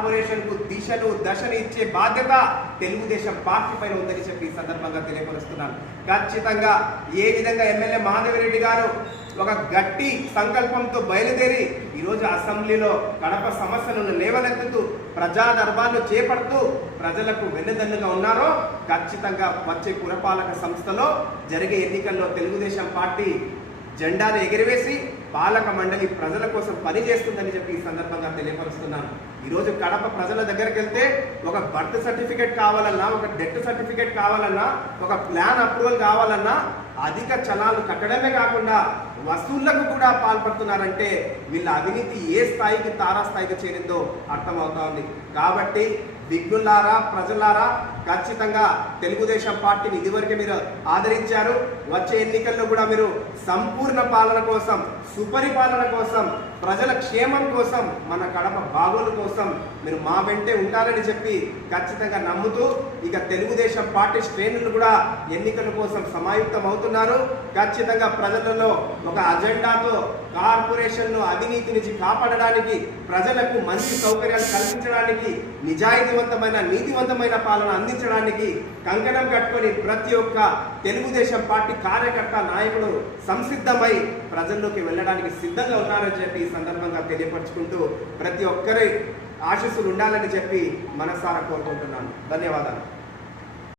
Corporation కు దిశను దశను ఇచ్చే బాధ్యత తెలుగుదేశం పార్టీ పైన ఉందని చెప్పి ఈ సందర్భంగా తెలియపరుస్తున్నాను. ఖచ్చితంగా ఏ విధంగా ఎమ్మెల్యే మాధవిరెడ్డి గారు ఒక గట్టి సంకల్పంతో బయలుదేరి ఈరోజు అసెంబ్లీలో కడప సమస్యలను లేవనెత్తుతూ ప్రజా దర్బార్ను చేపడుతూ ప్రజలకు వెన్నుదన్నుగా ఉన్నారో, ఖచ్చితంగా వచ్చే పురపాలక సంస్థలో జరిగే ఎన్నికల్లో తెలుగుదేశం పార్టీ జెండాను ఎగిరివేసి పాలక మండలి ప్రజల కోసం పనిచేస్తుందని చెప్పి ఈ సందర్భంగా తెలియపరుస్తున్నాను. ఈరోజు కడప ప్రజల దగ్గరికి వెళ్తే ఒక బర్త్ సర్టిఫికేట్ కావాలన్నా, ఒక డెత్ సర్టిఫికేట్ కావాలన్నా, ఒక ప్లాన్ అప్రూవల్ కావాలన్నా అధిక చలాలు కట్టడమే కాకుండా వసూళ్లకు కూడా పాల్పడుతున్నారంటే వీళ్ళ అవినీతి ఏ స్థాయికి తారాస్థాయికి చేరిందో అర్థమవుతా ఉంది. కాబట్టి దిగ్గులారా, ప్రజలారా, ఖచ్చితంగా తెలుగుదేశం పార్టీని ఇదివరకే మీరు ఆదరించారు. వచ్చే ఎన్నికల్లో కూడా మీరు సంపూర్ణ పాలన కోసం, సుపరిపాలన కోసం, ప్రజల క్షేమం కోసం, మన కడప బాగోలు కోసం మీరు మా వెంటే ఉంటారని చెప్పి ఖచ్చితంగా నమ్ముతూ ఇక తెలుగుదేశం పార్టీ శ్రేణులు కూడా ఎన్నికల కోసం సమాయుక్తం అవుతున్నారు. ఖచ్చితంగా ప్రజలలో ఒక అజెండాతో కార్పొరేషన్ను అవినీతి నుంచి కాపాడడానికి, ప్రజలకు మంచి సౌకర్యాలు కల్పించడానికి, నిజాయితీవంతమైన నీతివంతమైన పాలన అందించడానికి కంకణం కట్టుకొని ప్రతి ఒక్క తెలుగుదేశం పార్టీ కార్యకర్త, నాయకుడు సంసిద్ధమై ప్రజల్లోకి వెళ్ళడానికి సిద్ధంగా ఉన్నారని చెప్పి ఈ సందర్భంగా తెలియపరుచుకుంటూ ప్రతి ఒక్కరి ఆశీస్సులు ఉండాలని చెప్పి మనసారా కోరుకుంటున్నాను. ధన్యవాదాలు.